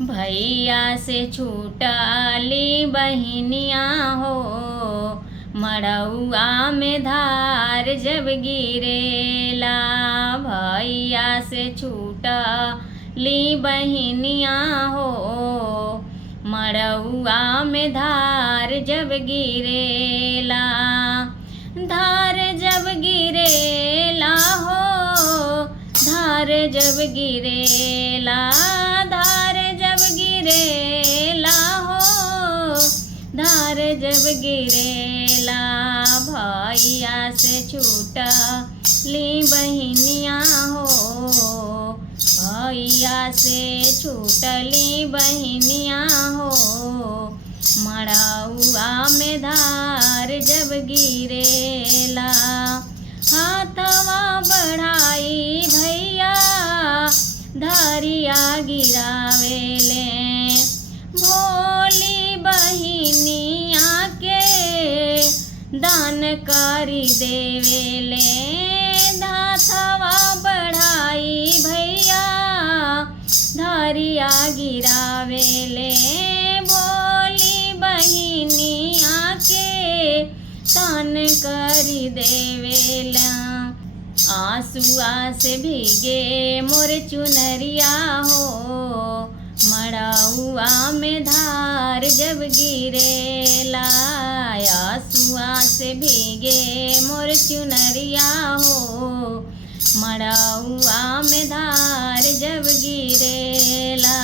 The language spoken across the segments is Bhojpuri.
भैया से छूटली बहिनिया हो, मड़उआ में धार जब गिरेला। भैया से छूटली बहिनिया हो, मड़उआ में धार जब गिरेला। धार जब गिरेला हो, धार जब गिरेला, धार जब गिरेला हो, धार जब गिरेला। भैया से छूटली बहिनिया हो, भैया से छूटली बहिनिया हो, मड़उआ में धार जब गिरेला। हाथवा बढ़ाई भैया धारिया गिरावेले, भोली बहिनिया के दान करी देवेले। हाथवा बढ़ाई भैया धारिया गिरावेले, भोली बहिनिया के दान करी देवेला। आंसुआ से भीगे मोर चुनरिया हो, मड़उआ में धार जब गिरेला। आंसुआ से भीगे मोर चुनरिया हो, मड़उआ में धार जब गिरेला।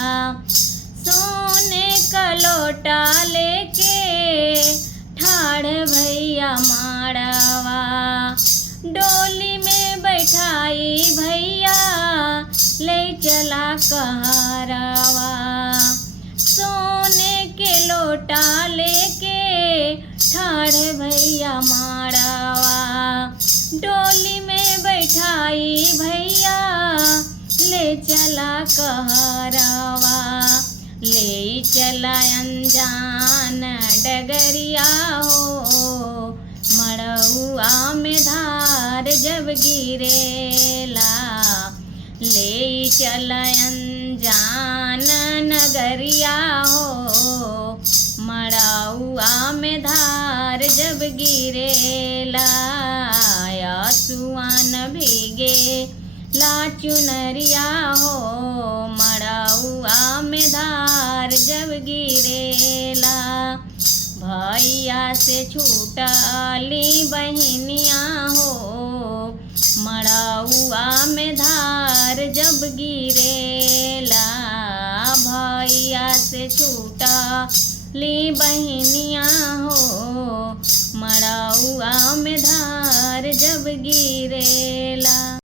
सोने का लोटा लेके ठाड़ भैया माड़वा, डोली में बैठाई भैया ले चला कहरावा। सोने के लोटा लेके ठाड़ भैया माड़वा, डोली में बैठाई भैया ले चला कहरावा। ले चला अनजान डगरिया हो, मड़उआ में धार जब गिरेला। ले चला अनजान नगरिया हो, मड़उआ में धार जब गिरेला। आंसुआ न भीगे ला चुनरिया हो, मड़उआ में धार जब गिरेला। भैया से छूटली बहिनिया हो, मड़उआ में धार जब गिरेला। भैया से छूटली बहिनिया हो,